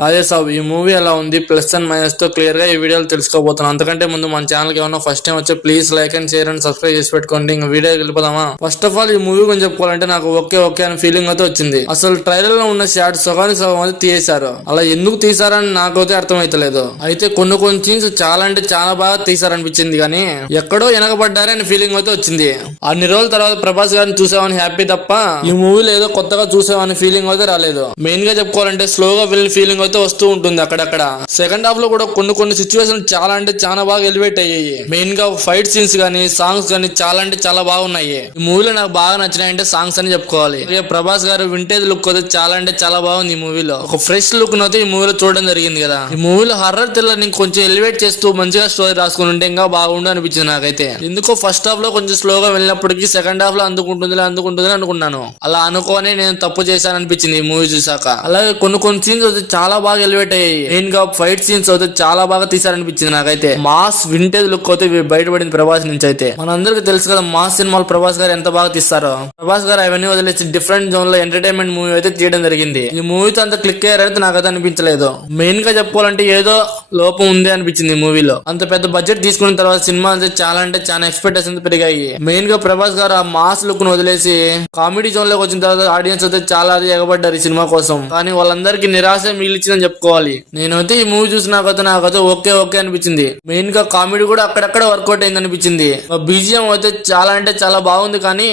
రాజేసాబ్ ఈ మూవీ ఎలా ఉంది, ప్లస్ అండ్ మైనస్ తో క్లియర్ గా ఈ వీడియోలో తెలుసుకోబోతున్నాం. అంతకంటే ముందు మన ఛానల్ కి ఏమన్నా ఫస్ట్ టైం వచ్చే please like and share and subscribe చేసి పెట్టుకోండి. ఇంకా వీడియో వెళ్ళిపోదామా? ఫస్ట్ ఆఫ్ ఆల్ ఈ మూవీ గురించి చెప్పుకోవాలంటే నాకు ఓకే అనే ఫీలింగ్ అయితే వచ్చింది. అసలు ట్రైలర్ లో ఉన్న షాట్ సగానికి సగం అయితే తీసేశారు. అలా ఎందుకు తీసారని నాకైతే అర్థమైతలేదు. అయితే కొన్ని సీన్స్ చాలా అంటే చాలా బాగా తీసారనిపించింది, కానీ ఎక్కడో వెనకబడ్డారే అనే ఫీలింగ్ అయితే వచ్చింది. అన్ని రోజుల తర్వాత ప్రభాస్ గారిని చూసామని హ్యాపీ తప్ప ఈ మూవీలో ఏదో కొత్తగా చూసామని ఫీలింగ్ అయితే రాలేదు. మెయిన్ గా చెప్పుకోవాలంటే స్లోగా వెళ్ళిన ఫీలింగ్ అయితే వస్తూ ఉంటుంది అక్కడక్కడ. సెకండ్ హాఫ్ లో కూడా కొన్ని సిచ్యువేషన్ చాలా అంటే చాలా బాగా ఎలివేట్ అయ్యాయి. మెయిన్ గా ఫైట్ సీన్స్ గానీ సాంగ్స్ గానీ చాలా అంటే చాలా బాగున్నాయి. ఈ మూవీలో నాకు బాగా నచ్చినాయంటే సాంగ్స్ అని చెప్పుకోవాలి. ప్రభాస్ గారు వింటేజ్ లుక్ అయితే చాలా అంటే చాలా బాగుంది. ఈ మూవీలో ఒక ఫ్రెష్ లుక్ అయితే ఈ మూవీలో చూడడం జరిగింది కదా. ఈ మూవీలో హర్రర్ థ్రిల్లర్ ని కొంచెం ఎలివేట్ చేస్తూ మంచిగా స్టోరీ రాసుకుని ఉంటే ఇంకా బాగుండు అనిపించింది నాకైతే. ఎందుకో ఫస్ట్ హాఫ్ లో కొంచెం స్లోగా వెళ్ళినప్పటికీ సెకండ్ హాఫ్ లో అందుకుంటుంది అనుకున్నాను. అలా అనుకోని నేను తప్పు చేశాను అనిపించింది ఈ మూవీ చూసాక. అలాగే కొన్ని సీన్స్ అయితే చాలా బాగా ఎలివేట్ అయ్యాయి. మెయిన్ గా ఫైట్ సీన్స్ అయితే చాలా బాగా తీసారనిపించింది నాకైతే. మాస్ వింటేజ్ లుక్ అయితే బయటపడింది ప్రభాస్ నుంచి అయితే. మనందరికి తెలుసు కదా మాస్ సినిమాలు ప్రభాస్ గారు ఎంత బాగా తీస్తారో. ప్రభాస్ గారు అవన్నీ వదిలేసి డిఫరెంట్ జోన్ లో ఎంటర్టైన్మెంట్ మూవీ అయితే తీయడం జరిగింది. ఈ మూవీతో అంత క్లిక్ అయ్యారైతే నాకైతే అనిపించలేదు. మెయిన్ గా చెప్పుకోవాలంటే ఏదో లోపం ఉంది అనిపించింది ఈ మూవీలో. అంత పెద్ద బడ్జెట్ తీసుకున్న తర్వాత సినిమా అయితే చాలా ఎక్స్పెక్టేషన్స్ పెరిగాయి. మెయిన్ గా ప్రభాస్ గారు ఆ మాస్ లుక్ ను వదిలేసి కామెడీ జోన్ లోకి వచ్చిన తర్వాత ఆడియన్స్ అయితే చాలా ఎగబడ్డారు ఈ సినిమా కోసం. కానీ వాళ్ళందరికీ నిరాశ మిగిలిచిందని చెప్పుకోవాలి. నేనైతే ఈ మూవీ చూసినాకైతే నాకైతే ఓకే అనిపించింది. మెయిన్ గా కామెడీ కూడా అక్కడక్కడ వర్కౌట్ అయింది అనిపించింది. బీజిఎం అయితే చాలా అంటే చాలా బాగుంది, కానీ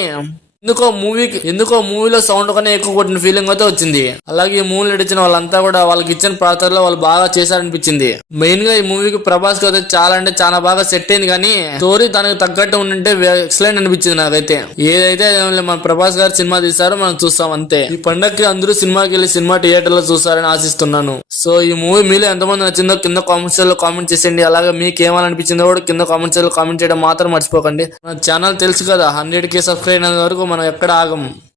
ఎందుకో మూవీలో సౌండ్ కన్నా ఎక్కువ కొట్టిన ఫీలింగ్ అయితే వచ్చింది. అలాగే ఈ మూవీలో నడిచిన వాళ్ళంతా కూడా వాళ్ళకి ఇచ్చిన పాత్రలో వాళ్ళు బాగా చేశారనిపించింది. మెయిన్ గా ఈ మూవీకి ప్రభాస్ అయితే చాలా అంటే చాలా బాగా సెట్ అయింది, కానీ స్టోరీ తనకు తగ్గట్టు ఉంటే ఎక్సలెంట్ అనిపించింది నాకైతే. ఏదైతే మన ప్రభాస్ గారు సినిమా తీసారో మనం చూస్తాం అంతే. ఈ పండగకి అందరూ సినిమాకి వెళ్ళి సినిమా థియేటర్ లో చూస్తారని ఆశిస్తున్నాను. సో ఈ మూవీ మీలో ఎంతమంది నచ్చిందో కింద కామెంట్స్ లో కామెంట్ చేసేయండి. అలాగే మీకు ఏమనిపించిందో కూడా కింద కామెంట్స్ లో కామెంట్ చేయడం మాత్రం మర్చిపోకండి. మన ఛానల్ తెలుసు కదా 100K సబ్స్క్రైబ్ అయినంత వరకు మనం ఎక్కడ ఆగము.